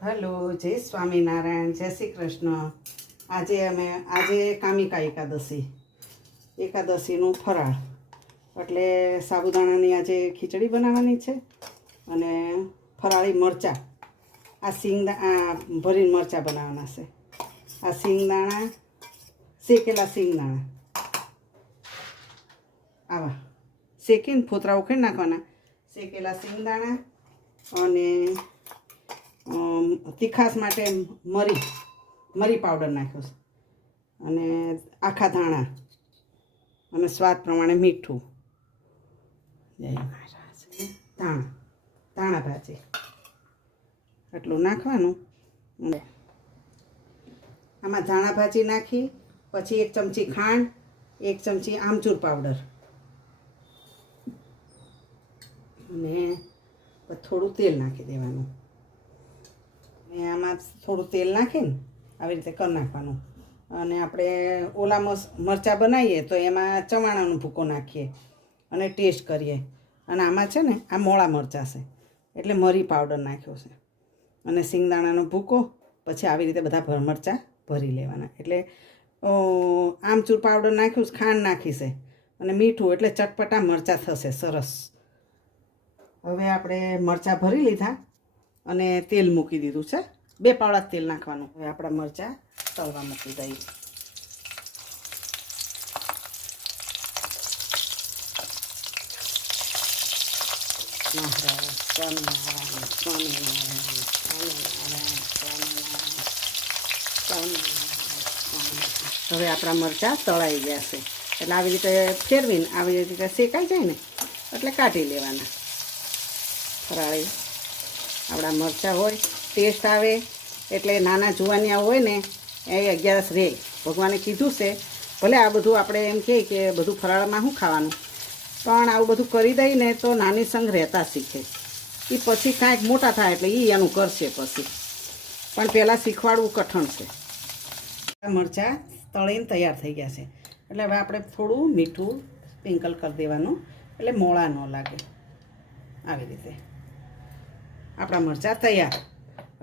Hello, જય સ્વામિનારાયણ, જય શ્રી કૃષ્ણ. આજે કામિકા એકાદશીનું ફરાળ એટલે સાબુદાણાની આજે ખીચડી બનાવવાની છે અને ફરાળી મરચાં આ ભરીને મરચાં બનાવવાના છે. આ શિંગદાણા, શેકેલા શિંગદાણા આવા શેકીને ફોતરા ઉખેડી નાખવાના. શેકેલા શિંગદાણા અને તીખાસ માટે મરી પાવડર નાખ્યો છે અને આખા ધાણા અને સ્વાદ પ્રમાણે મીઠું. ધાણા ભાજી એટલું નાખવાનું. આમાં ધાણા ભાજી નાખી પછી 1 ચમચી ખાંડ, 1 ચમચી આમચૂર પાવડર અને થોડું તેલ નાખી દેવાનું. આમાં થોડું તેલ નાખીને આવી રીતે કરી નાખવાનું. અને આપણે ઓલા મરચાં બનાવીએ તો એમાં ચવાણાનો ભૂકો નાખીએ અને ટેસ્ટ કરીએ. અને આમાં છે ને આ મોળા મરચાં છે એટલે મરી પાવડર નાખ્યો છે અને શિંગદાણાનો ભૂકો. પછી આવી રીતે બધા મરચાં ભરી લેવાના. એટલે આમચૂર પાવડર નાખ્યું છે, ખાંડ નાખી છે અને મીઠું, એટલે ચટપટા મરચાં થશે સરસ. હવે આપણે મરચાં ભરી લીધા અને તેલ મૂકી દીધું છે. 2 પાવડા તેલ નાખવાનું. હવે આપણા મરચાં તળવા મૂકી દઈએ. હવે આપણા મરચાં તળાઈ ગયા છે એટલે આવી રીતે ફેરવીને આવી રીતે શેકાઈ જાય ને એટલે કાઢી લેવાના. ફરાળી આપણા મરચાં હોય, ટેસ્ટ આવે. એટલે નાના જુવાનિયા હોય ને એ 11 રહે. ભગવાને કીધું છે, ભલે આ બધું આપણે એમ કહે કે બધું ફરાળમાં શું ખાવાનું, પણ આવું બધું કરી દઈને તો નાની સંગ રહેતા શીખે. એ પછી કાંઈક મોટા થાય એટલે એ એનું કરશે પછી, પણ પહેલાં શીખવાડવું કઠણ છે. મરચાં તળીને તૈયાર થઈ ગયા છે એટલે હવે આપણે થોડું મીઠું સ્પ્રિંકલ કરી દેવાનું એટલે મોળા ન લાગે. આવી રીતે આપણા મરચાં તૈયાર.